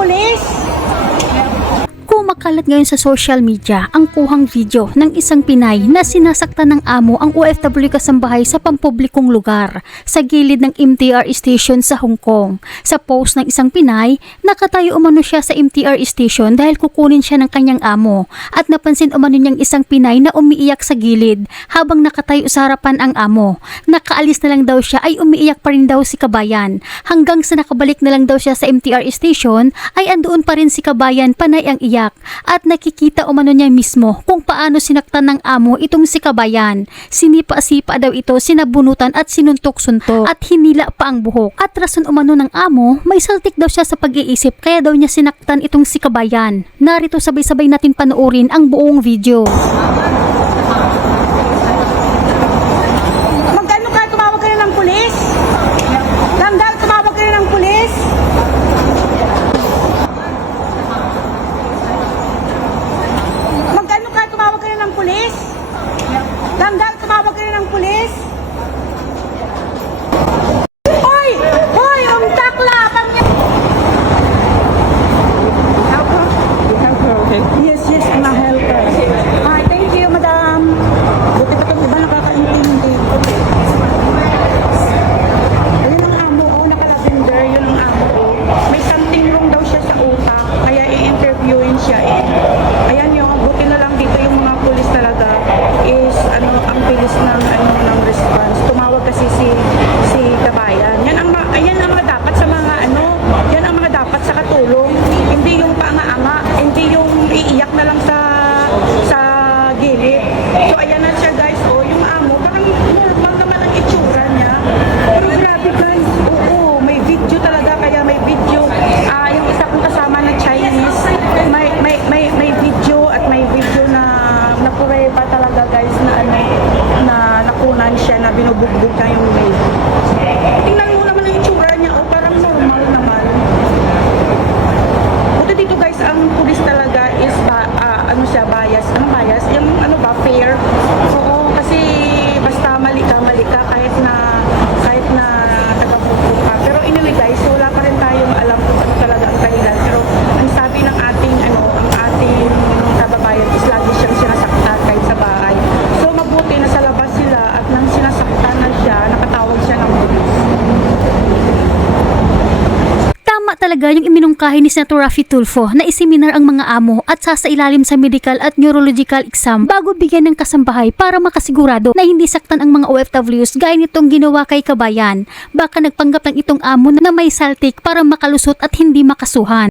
pulis! Kumakalat ngayon sa social media ang kuhang video ng isang Pinay na sinasaktan ng amo ang OFW kasambahay sa pampublikong lugar sa gilid ng MTR station sa Hong Kong. Sa post ng isang Pinay, nakatayo umano siya sa MTR station dahil kukunin siya ng kanyang amo at napansin umano niyang isang Pinay na umiiyak sa gilid habang nakatayo sa harapan ang amo. Nakaalis na lang daw siya ay umiiyak pa rin daw si kabayan. Hanggang sa nakabalik na lang daw siya sa MTR station ay andoon pa rin si kabayan panay ang iyak. At nakikita umano niya mismo kung paano sinaktan ng amo itong si kabayan. Sinipa-sipa daw ito, sinabunutan at sinuntok-suntok at hinila pa ang buhok. At rason umano ng amo, may saltik daw siya sa pag-iisip kaya daw niya sinaktan itong si kabayan. Narito sabay-sabay natin panoorin ang buong video. Magkano ka? Tumawag ka na ng pulis? Ganggang, tumawag ka na ng pulis? Magkano ka? Tumawag ka na ng pulis? Ganggang, tumawag ka na ng pulis? Hoy! Hoy! Takla! Yes, yes, ma-help her. Hi, thank you, madam. Buti pa itong iba nakakaintindi. Ayun ang amo ko, naka-lavender, yun ang amo ko. May something wrong daw siya sa utak, kaya i-interviewin siya eh. Ayan yung, buti na lang dito yung mga pulis talaga is, ang bilis ng response. Tumawag kasi si kabayan. Ayan ang mga dapat sa mga yan ang mga dapat sa katulong. Hindi yung paanga-anga, hindi yung iiyak na lang sa gilid. So ayan na siya guys, yung amo, parang normal naman ang itsura niya. Pero grabe guys, oo, may video talaga, kaya may video. Yung isa kong kasama na Chinese, may video at may video na prueba talaga guys na nakunan siya, na binubugbog na yung maid. Tingnan mo naman ang itsura niya, parang normal naman. Buti dito guys, ang pulis talaga is bias. Ano bias? Yung fair. Oo, kasi basta mali ka kahit na taga-pupo ka. Pero anyway guys, wala pa rin tayong alam kung ano talaga ang dahilan. Pero ang sabi ng ating kababayan is lagi siyang sinasaktan kahit sa bahay. So mabuti na sa labas sila at nang sinasaktan na siya, nakatawag siya ng pulis. Tama talaga yung iminungkahi ni Senator Raffy Tulfo na iseminar ang mga amo at sasailalim sa medical at neurological exam bago bigyan ng kasambahay para makasigurado na hindi saktan ang mga OFWs gaya nitong ginawa kay kabayan. Baka nagpanggap lang itong amo na may saltik para makalusot at hindi makasuhan.